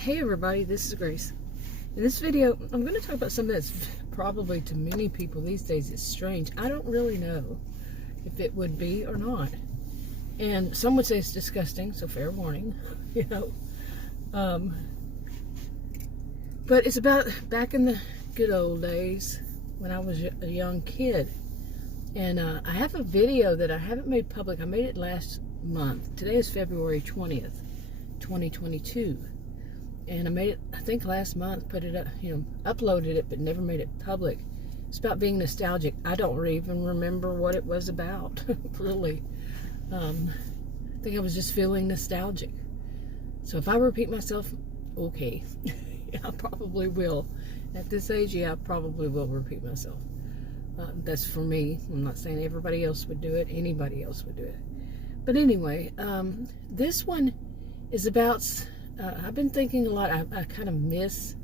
Hey everybody, this is Grace. In this video, I'm going to talk about something that's probably to many people these days is strange. I don't really know if it would be or not. And some would say it's disgusting, so fair warning, you know. But it's about back in the good old days when I was a young kid. And I have a video that I haven't made public. I made it last month. Today is February 20th, 2022. And I made it, I think last month, put it up, uploaded it, but never made it public. It's about being nostalgic. I don't even remember what it was about, really. I think I was just feeling nostalgic. So if I repeat myself, okay. I probably will. At this age, yeah, I probably will repeat myself. That's for me. I'm not saying everybody else would do it. Anybody else would do it. But anyway, this one is about... I've been thinking a lot. I kind of miss,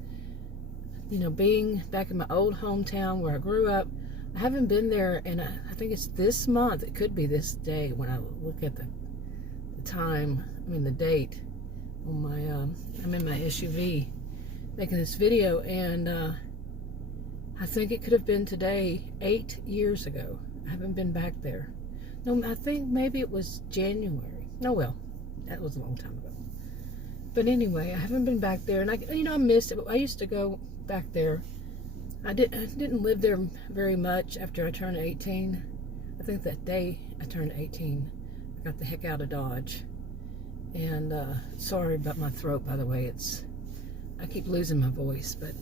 being back in my old hometown where I grew up. I haven't been there, and I think it's this month. It could be this day when I look at the time. The date on my. I'm in my SUV making this video, and I think it could have been today, 8 years ago. I haven't been back there. No, I think maybe it was January. No, well, that was a long time ago. But anyway, I haven't been back there, and I missed it. I used to go back there. I didn't live there very much after I turned 18. I think that day I turned 18, I got the heck out of Dodge. And sorry about my throat, by the way. I keep losing my voice, but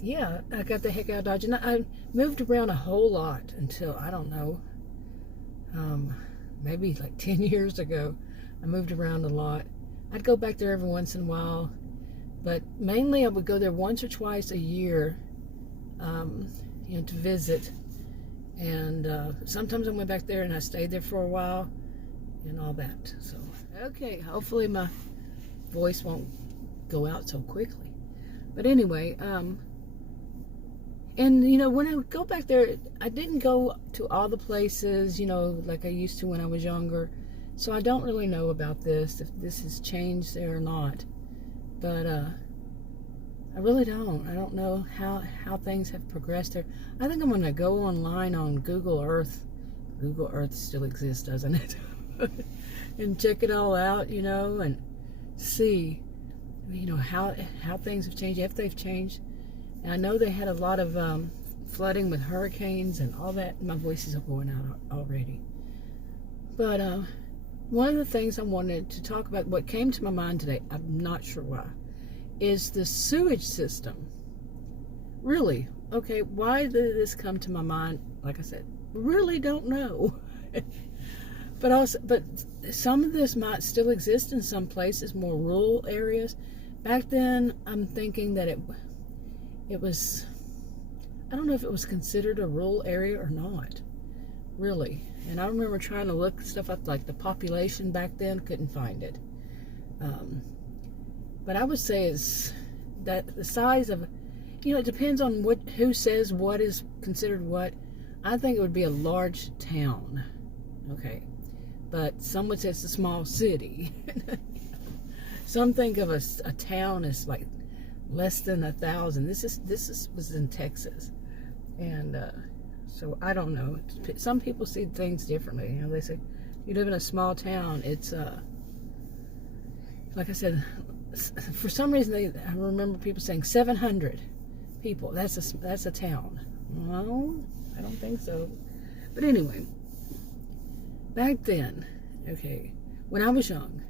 yeah, I got the heck out of Dodge, and I moved around a whole lot until, I don't know, maybe like 10 years ago. I moved around a lot. I'd go back there every once in a while, but mainly I would go there once or twice a year, to visit. And sometimes I went back there and I stayed there for a while and all that. So, okay, hopefully my voice won't go out so quickly. But anyway, and when I would go back there, I didn't go to all the places, like I used to when I was younger. So I don't really know about this, if this has changed there or not. But I really don't. I don't know how things have progressed there. I think I'm going to go online on Google Earth. Google Earth still exists, doesn't it? And check it all out, and see, how things have changed, if they've changed. And I know they had a lot of flooding with hurricanes and all that. My voice is going out already. But one of the things I wanted to talk about, what came to my mind today, I'm not sure why, is the sewage system. Really? Okay, why did this come to my mind? Like I said, really don't know. But some of this might still exist in some places, more rural areas. Back then, I'm thinking that it was, I don't know if it was considered a rural area or not, really. And I remember trying to look stuff up, like the population back then, couldn't find it. But I would say is that the size of, it depends on who says what is considered what. I think it would be a large town, okay? But some would say it's a small city. Some think of a town as like less than 1,000. This was in Texas, and so I don't know. Some people see things differently. They say you live in a small town. It's like I said, for some reason I remember people saying 700 people. That's a town. No, I don't think so. But anyway, back then, okay, when I was young,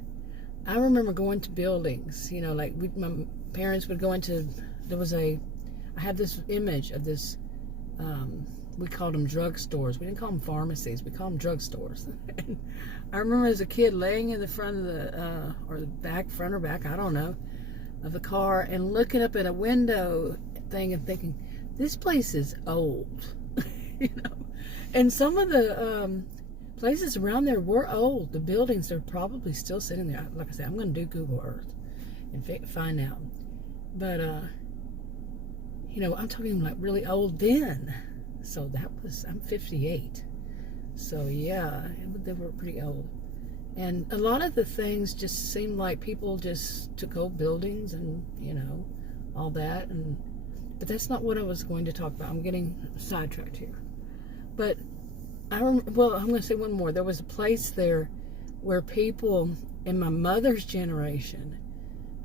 I remember going to buildings. Like my parents would go into. I have this image of this. We called them drugstores. We didn't call them pharmacies. We called them drugstores. I remember as a kid laying in the front of the, or the back, front or back, I don't know, of the car and looking up at a window thing and thinking, this place is old, And some of the places around there were old. The buildings are probably still sitting there. Like I said, I'm going to do Google Earth and find out. But, I'm talking like really old then. So I'm 58. So yeah, they were pretty old. And a lot of the things just seemed like people just took old buildings and, all that. But that's not what I was going to talk about. I'm getting sidetracked here. But I'm going to say one more. There was a place there where people in my mother's generation,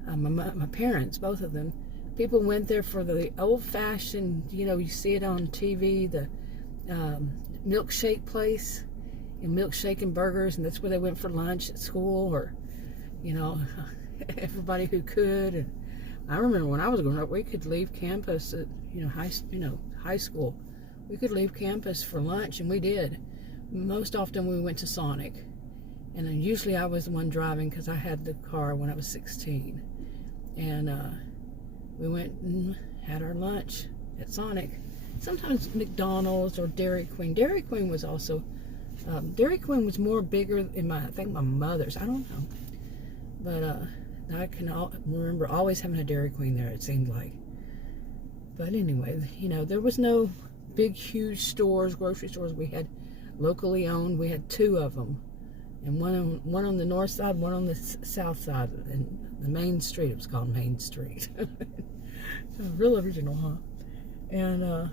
my parents, both of them, people went there for the old-fashioned, you see it on TV, the milkshake place, and milkshake and burgers, and that's where they went for lunch at school, or, everybody who could. And I remember when I was growing up, we could leave campus at, high school. We could leave campus for lunch, and we did. Most often we went to Sonic. And then usually I was the one driving because I had the car when I was 16. And we went and had our lunch at Sonic. Sometimes McDonald's or Dairy Queen. Dairy Queen was also, Dairy Queen was more bigger in I think my mother's. I don't know. But I can remember always having a Dairy Queen there, it seemed like. But anyway, there was no big, huge stores, grocery stores. We had locally owned. We had 2 of them. And one on the north side, one on the south side, and the main street. It was called Main Street. So real original, huh? And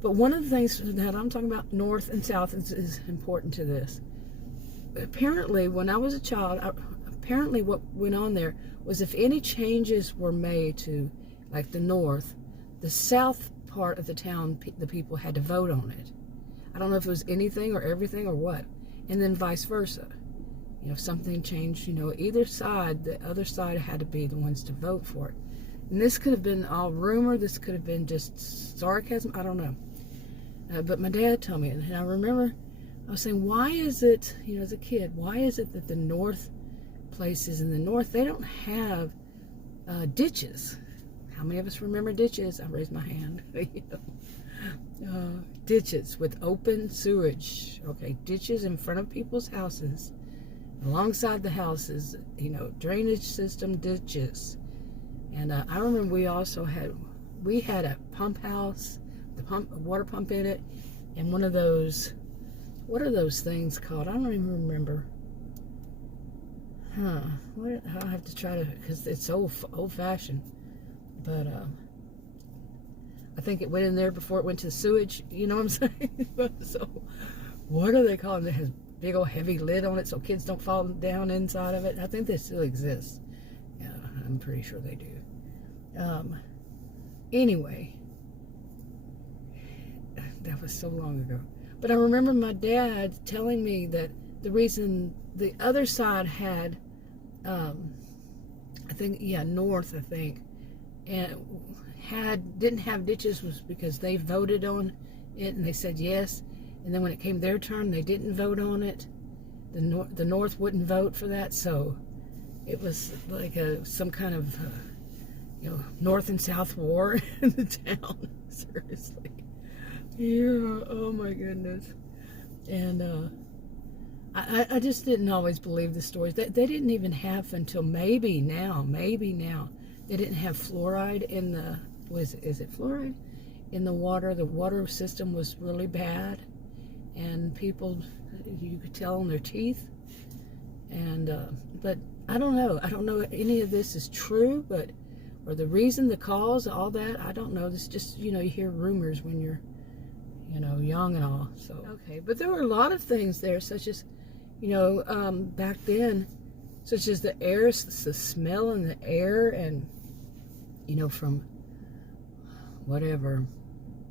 but one of the things that I'm talking about, north and south, is important to this. Apparently, when I was a child, apparently what went on there was if any changes were made to, like the north, the south part of the town, the people had to vote on it. I don't know if it was anything or everything or what. And then vice versa. If something changed, either side, the other side had to be the ones to vote for it. And this could have been all rumor. This could have been just sarcasm. I don't know. But my dad told me, and I remember I was saying, why is it, as a kid, why is it that the north places in the north, they don't have ditches? How many of us remember ditches? I raised my hand. Ditches with open sewage. Okay, ditches in front of people's houses, alongside the houses, drainage system ditches. And I remember we also had a pump house, a water pump in it, and one of those, what are those things called? I don't even remember. I'll have to try to, because it's so old-fashioned. But I think it went in there before it went to sewage. You know what I'm saying? So, what are they called? It has big old heavy lid on it so kids don't fall down inside of it. I think they still exist. Yeah, I'm pretty sure they do. Anyway, that was so long ago. But I remember my dad telling me that the reason the other side had, I think, north, I think, and didn't have ditches was because they voted on it and they said yes, and then when it came their turn they didn't vote on it. The north wouldn't vote for that, so it was like some kind of north and south war in the town. Seriously. Yeah, oh my goodness. And I just didn't always believe the stories. They didn't even have, until maybe now, they didn't have fluoride in the, is it fluoride? In the water. The water system was really bad, and people, you could tell on their teeth. And, but I don't know any of this is true, or the reason, the cause, all that, I don't know. This just, you hear rumors when you're, young and all. So, okay, but there were a lot of things there, such as, back then, such as the air, the smell in the air, and, from whatever,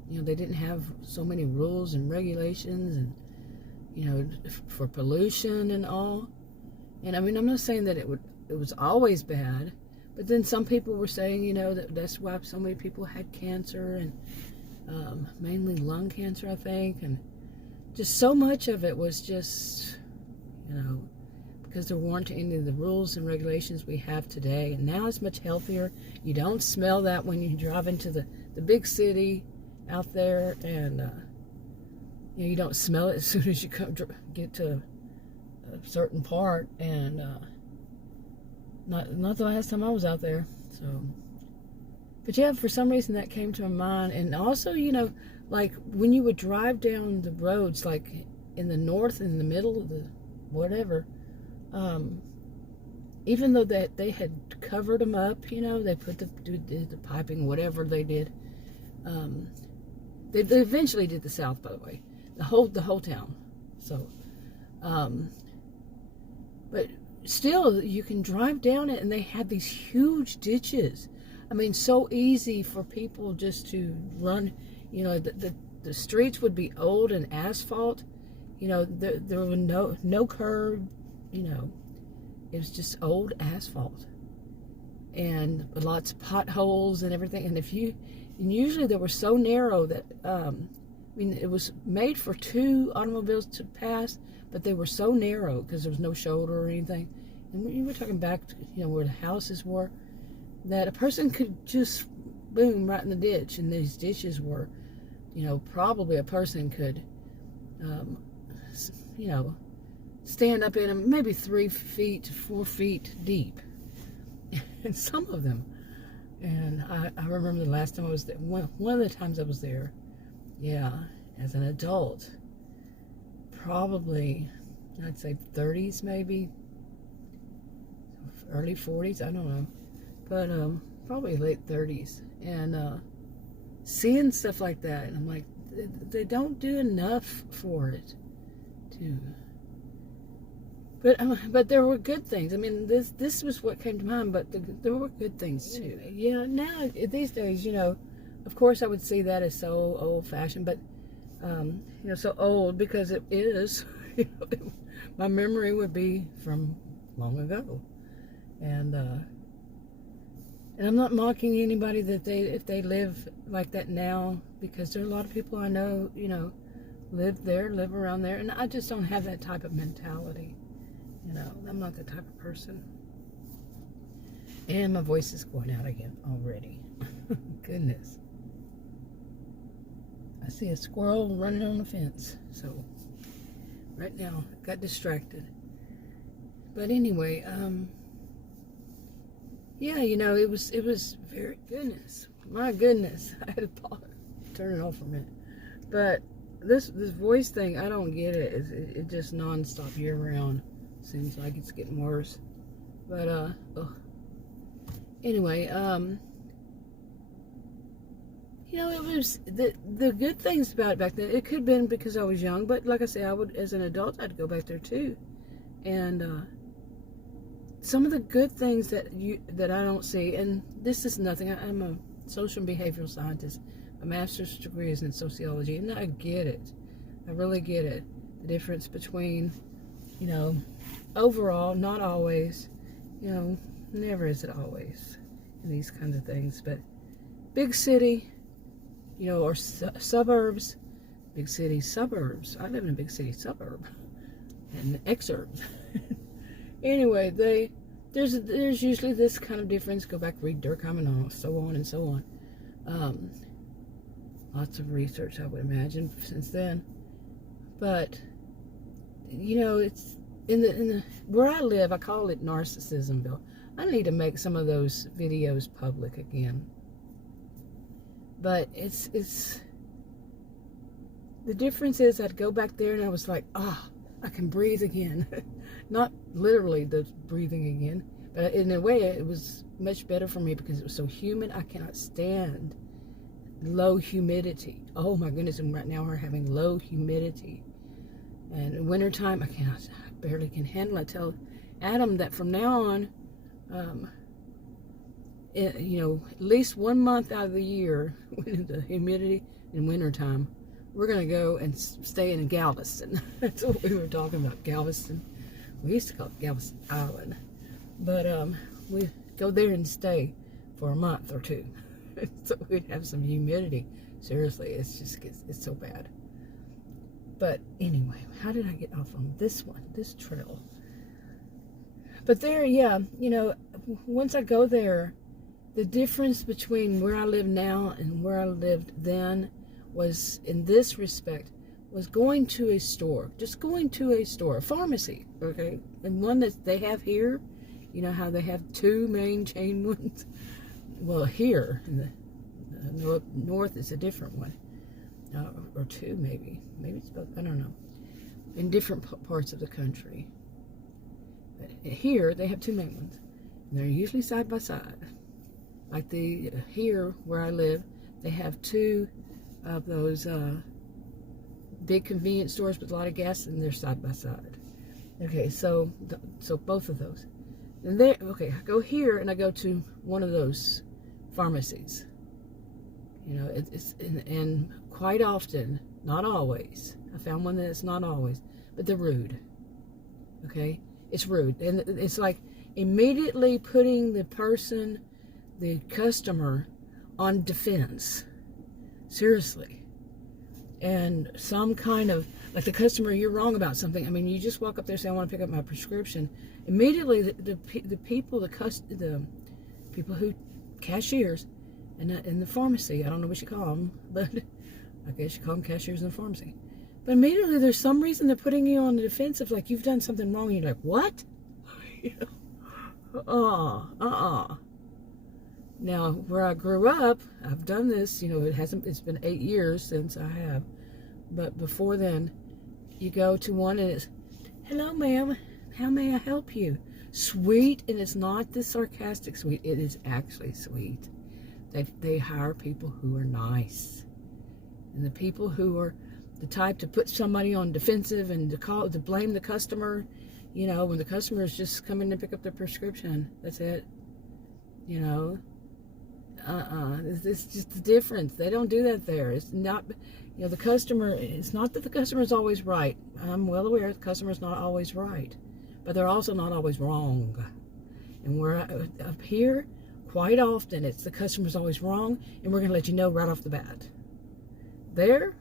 they didn't have so many rules and regulations, and, for pollution and all. And I mean, I'm not saying that it was always bad, but then some people were saying, that's why so many people had cancer, and mainly lung cancer, I think, and just so much of it was just, because there weren't any of the rules and regulations we have today. And now it's much healthier. You don't smell that when you drive into the big city out there, and you don't smell it as soon as you get to a certain part. And not the last time I was out there. So, but yeah, for some reason that came to my mind. And also, like when you would drive down the roads, like in the north, in the middle of the whatever. Even though that they had covered them up, they put the piping, whatever they did. They eventually did the South, by the way, the whole town. So, but still, you can drive down it, and they had these huge ditches. I mean, so easy for people just to run. The streets would be old and asphalt. There were no curb. It was just old asphalt, and lots of potholes and everything. And usually they were so narrow that it was made for 2 automobiles to pass, but they were so narrow because there was no shoulder or anything. And we were talking back to, where the houses were, that a person could just boom right in the ditch. And these ditches were, probably a person could, stand up in them, maybe 3 feet to 4 feet deep. And some of them. And I remember the last time I was there, one of the times I was there, as an adult, probably, I'd say 30s maybe, early 40s, I don't know, but probably late 30s, and seeing stuff like that, and I'm like, they don't do enough for it, too. But there were good things. I mean, this was what came to mind, but there were good things too. Yeah, now these days, of course I would see that as so old-fashioned, but so old because it is. My memory would be from long ago, and I'm not mocking anybody that if they live like that now, because there are a lot of people I know, live around there, and I just don't have that type of mentality. I'm not the type of person. And my voice is going out again already. Goodness. I see a squirrel running on the fence. So, right now, I got distracted. But anyway, it was very, goodness. My goodness. I had to turn it off for a minute. But this voice thing, I don't get it. It just nonstop year round. Seems like it's getting worse, but anyway, it was the good things about it back then. It could have been because I was young, but like I say, I would, as an adult, I'd go back there too, and some of the good things that I don't see, and this is nothing. I'm a social and behavioral scientist. My master's degree is in sociology, and I get it. I really get it. The difference between, overall, not always, never is it always in these kinds of things, but big city, or suburbs, big city, suburbs. I live in a big city suburb, and exurbs. Anyway, there's usually this kind of difference. Go back, read Durkheim and so on and so on. Lots of research, I would imagine, since then. But, it's in the where I live, I call it Narcissism-Ville. I need to make some of those videos public again. But it's the difference is I'd go back there and I was like, I can breathe again. Not literally the breathing again, but in a way it was much better for me because it was so humid. I cannot stand low humidity. Oh my goodness, and right now we're having low humidity. And in wintertime, I barely can handle it. I tell Adam that from now on, at least 1 month out of the year, when the humidity in wintertime, we're going to go and stay in Galveston. That's what we were talking about, Galveston. We used to call it Galveston Island. But we go there and stay for a month or 2. So we'd have some humidity. Seriously, it's so bad. But anyway, how did I get off on this trail? But there, once I go there, the difference between where I live now and where I lived then was, in this respect, was going to a store. Just going to a store, a pharmacy, okay? And one that they have here, how they have 2 main chain ones? Well, here, in the north is a different one. Or 2 maybe it's both, I don't know, in different parts of the country. But here, they have two main ones. And they're usually side by side. Like here where I live, they have two of those big convenience stores with a lot of gas, and they're side by side. Okay, so both of those. And there, okay, I go here and I go to one of those pharmacies. You know, and quite often, not always. I found one that's not always, but they're rude. Okay, it's rude, and it's like immediately putting the customer on defense. Seriously. And some kind of, like the customer, you're wrong about something. I mean, you just walk up there and say, I want to pick up my prescription. Immediately, the people who, cashiers in the pharmacy, I don't know what you call them, but I guess you call them cashiers in the pharmacy. But immediately, there's some reason they're putting you on the defensive, like you've done something wrong. And you're like, what? You know, Now, where I grew up, I've done this, you know, it's been 8 years since I have. But before then, you go to one and it's, hello, ma'am, how may I help you? Sweet, and it's not the sarcastic sweet, it is actually sweet. They hire people who are nice. And the people who are the type to put somebody on defensive and to blame the customer, you know, when the customer is just coming to pick up their prescription, that's it, you know. It's just the difference. They don't do that there. It's not, you know, the customer, it's not that the customer is always right. I'm well aware the customer is not always right, but they're also not always wrong. And we're up here, quite often, it's the customer's always wrong, and we're going to let you know right off the bat. There,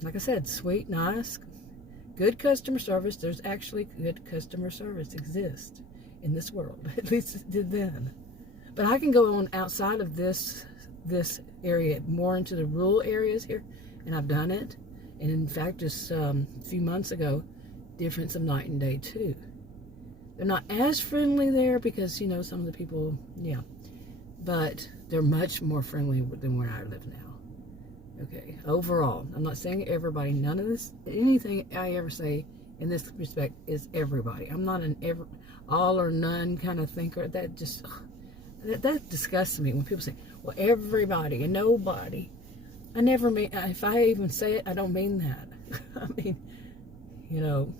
like I said, sweet, nice, good customer service. There's actually good customer service exists in this world. At least it did then. But I can go on outside of this area, more into the rural areas here, and I've done it. And in fact, just a few months ago, difference of night and day too. They're not as friendly there because, you know, some of the people, yeah, but they're much more friendly than where I live now. Okay, overall, I'm not saying everybody, none of this, anything I ever say in this respect is everybody. I'm not an all or none kind of thinker. That just, that disgusts me when people say, well, everybody and nobody. I never mean, if I even say it, I don't mean that. I mean, you know,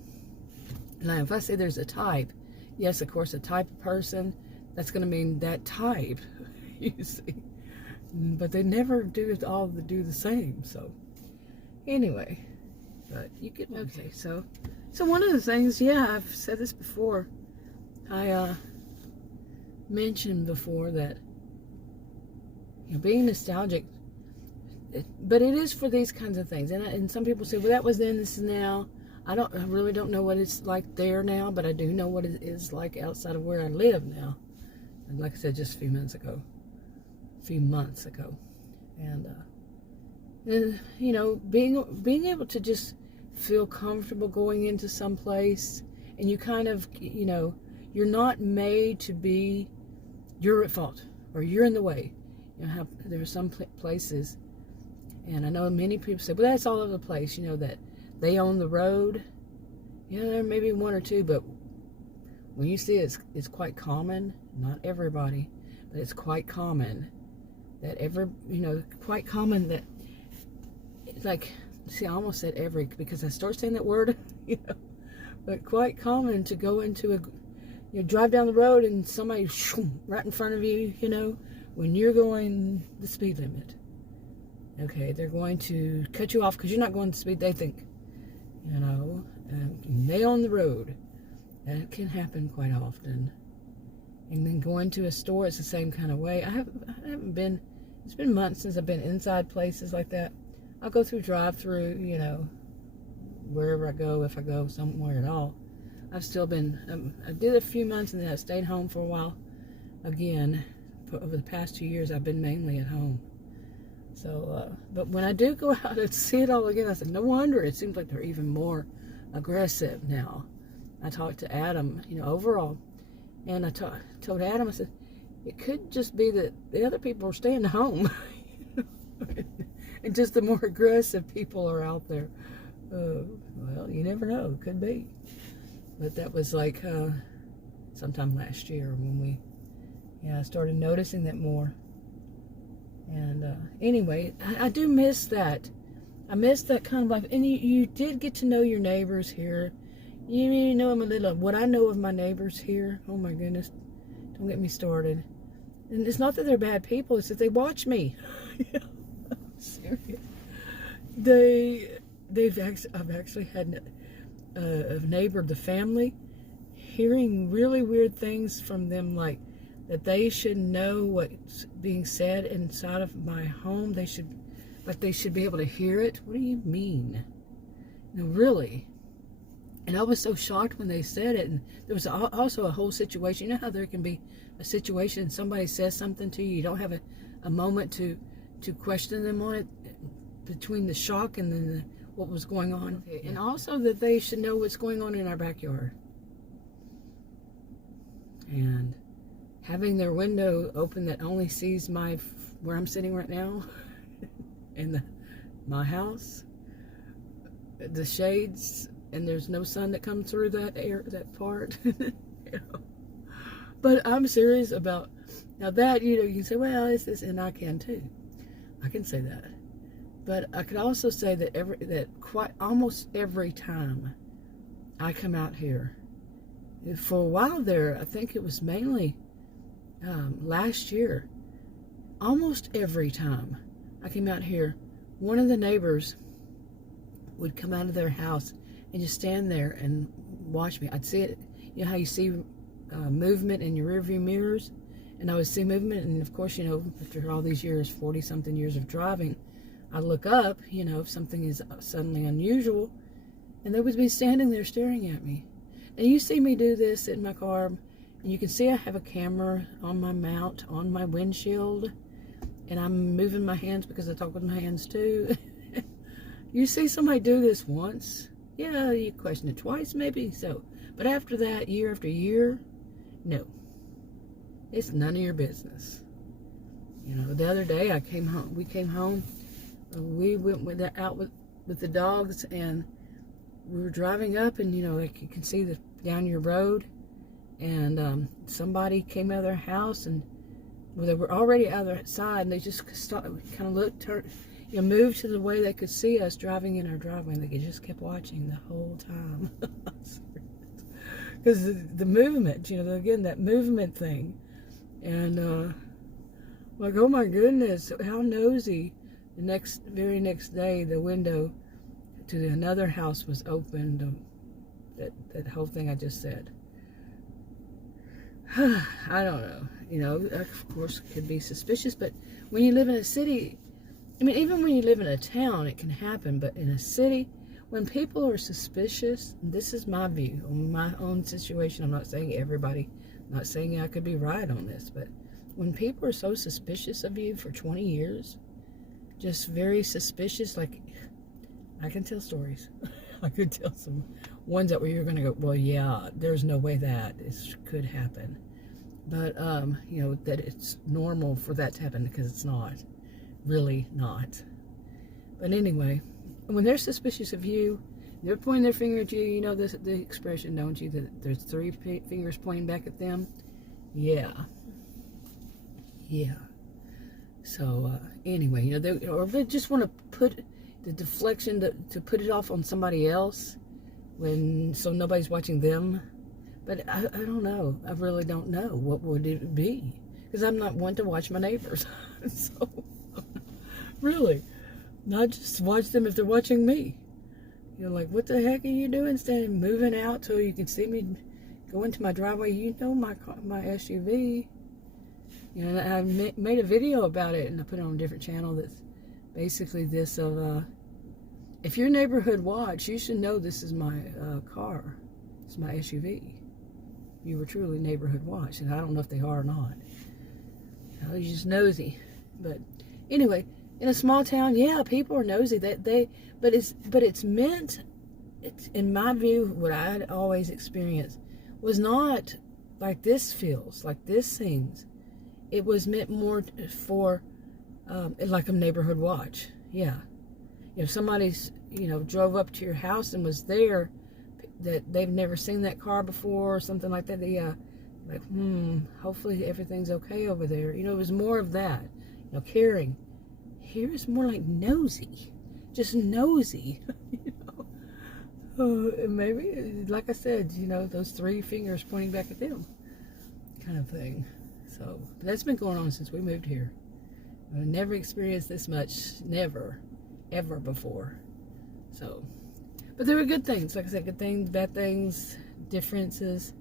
now if I say there's a type, yes, of course, a type of person, that's going to mean that type, you see. But they never do the same, so anyway, but you get, okay, so one of the things, yeah, I've said this before, I mentioned before that, you know, being nostalgic, but it is for these kinds of things, and some people say, well, that was then, this is now. I really don't know what it's like there now, but I do know what it is like outside of where I live now. And like I said, just a few months ago, and you know, being able to just feel comfortable going into some place, and you kind of, you know, you're not made to be, you're at fault or you're in the way. You know how there are some places, and I know many people say, well, that's all over the place, you know, that they own the road. Yeah, there may be one or two, but when you see it, it's quite common. Not everybody, but it's quite common that quite common that, like, see, I almost said every, because I start saying that word, you know, but quite common to go into drive down the road and somebody right in front of you, you know, when you're going the speed limit. Okay, they're going to cut you off because you're not going the speed they think, you know, and they own the road. That can happen quite often. And then going to a store, it's the same kind of way. I haven't been, it's been months since I've been inside places like that. I'll go through drive-through, you know, wherever I go, if I go somewhere at all. I've still been, I did a few months and then I stayed home for a while. Again, over the past 2 years, I've been mainly at home. So, but when I do go out and see it all again, I said, no wonder, it seems like they're even more aggressive now. I talked to Adam, you know, overall, and I told Adam, I said, it could just be that the other people are staying home. And just the more aggressive people are out there. Well, you never know, it could be. But that was like sometime last year when I started noticing that more. And anyway, I do miss that. I miss that kind of life. And you did get to know your neighbors here. You know them a little. What I know of my neighbors here, oh my goodness, don't get me started. And it's not that they're bad people, it's that they watch me. I'm serious. I've actually had a neighbor, the family, hearing really weird things from them, like that they should know what's being said inside of my home. They should be able to hear it. What do you mean? No, really. And I was so shocked when they said it. And there was also a whole situation. You know how there can be a situation, somebody says something to you, you don't have a moment to question them on it, between the shock and then what was going on. Okay. And also that they should know what's going on in our backyard. And having their window open that only sees where I'm sitting right now, in my house, the shades, and there's no sun that comes through that part. But I'm serious about, now that, you can say, well, it's this, and I can too. I can say that. But I could also say that almost every time I come out here, for a while there, I think it was mainly last year, almost every time I came out here, one of the neighbors would come out of their house and just stand there and watch me. I'd see it, you know how you see movement in your rearview mirrors? And I would see movement, and of course, after all these years, 40-something years of driving, I look up, if something is suddenly unusual, and they would be standing there staring at me. And you see me do this in my car, and you can see I have a camera on my mount, on my windshield, and I'm moving my hands because I talk with my hands too. You see somebody do this once, yeah, you question it twice, maybe so. But after that, year after year, no. It's none of your business. The other day we came home, we went out with the dogs, and we were driving up, and like you can see down your road, and somebody came out of their house, and they were already out of their side, and they just stopped, kind of looked, moved to the way they could see us driving in our driveway, and they just kept watching the whole time. Because the movement, again, that movement thing. And like, oh my goodness, how nosy. The very next day, the window to another house was opened. That whole thing I just said. I don't know. Of course, it could be suspicious, but when you live in a city, even when you live in a town, it can happen, but in a city, when people are suspicious, this is my view on my own situation. I'm not saying everybody, I'm not saying I could be right on this, but when people are so suspicious of you for 20 years, just very suspicious, like, I can tell stories. I could tell some ones where you're going to go, well, yeah, there's no way that this could happen. But, that it's normal for that to happen, because it's not. Really not. But anyway, when they're suspicious of you, they're pointing their finger at you. You know the expression, don't you? That there's 3 fingers pointing back at them. Yeah. So anyway, they just want to put the deflection to put it off on somebody else, so nobody's watching them. But I don't know. I really don't know. What would it be? Because I'm not one to watch my neighbors. So really. Not just watch them if they're watching me. Like, what the heck are you doing standing, moving out so you can see me go into my driveway? My SUV. And I made a video about it, and I put it on a different channel that's basically this of, if you're neighborhood watch, you should know this is my car. It's my SUV. You were truly neighborhood watch, and I don't know if they are or not. You're just nosy. But anyway, in a small town, yeah, people are nosy. But it's meant. It's, in my view, what I had always experienced was not like this feels, like this seems. It was meant more for, like a neighborhood watch. Yeah, if somebody's, drove up to your house and was there, that they've never seen that car before or something like that. They like, hopefully everything's okay over there. You know, it was more of that, you know, caring. Here is more like nosy, just nosy. You know, and maybe, like I said, you know, those 3 fingers pointing back at them, kind of thing. So but that's been going on since we moved here. I've never experienced this much, never, ever before. So, but there were good things, like I said, good things, bad things, differences.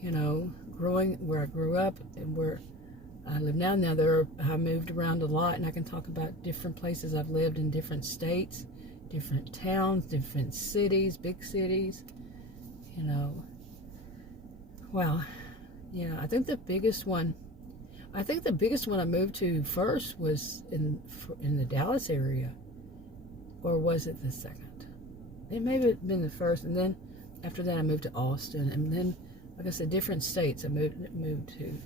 You know, growing where I grew up and where I live now. Now I moved around a lot, and I can talk about different places I've lived in, different states, different towns, different cities, big cities. You know, wow, yeah. I think the biggest one I moved to first was in the Dallas area, or was it the second? It may have been the first, and then after that I moved to Austin, and then, like I said, different states I moved to.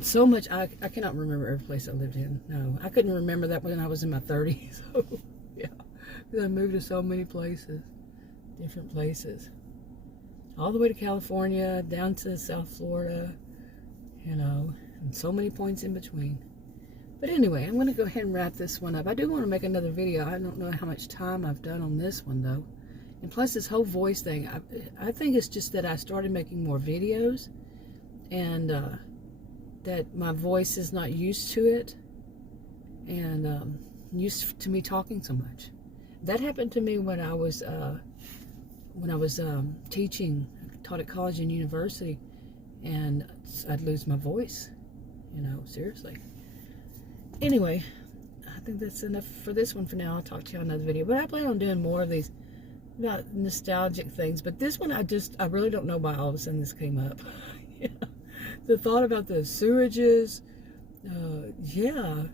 So much, I cannot remember every place I lived in. No, I couldn't remember that when I was in my 30s. So, yeah, because I moved to so many places, different places. All the way to California, down to South Florida, you know, and so many points in between. But anyway, I'm going to go ahead and wrap this one up. I do want to make another video. I don't know how much time I've done on this one, though. And plus, this whole voice thing, I think it's just that I started making more videos, and that my voice is not used to it, and used to me talking so much. That happened to me when I was teaching. I taught at college and university, and I'd lose my voice. You know, seriously. Anyway, I think that's enough for this one for now. I'll talk to you on another video. But I plan on doing more of these about nostalgic things. But this one, I really don't know why all of a sudden this came up. Yeah. The thought about the sewages, yeah.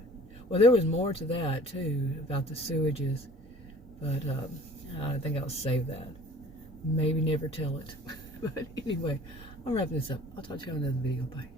Well, there was more to that, too, about the sewages. But I think I'll save that. Maybe never tell it. But anyway, I'll wrap this up. I'll talk to you on another video. Bye.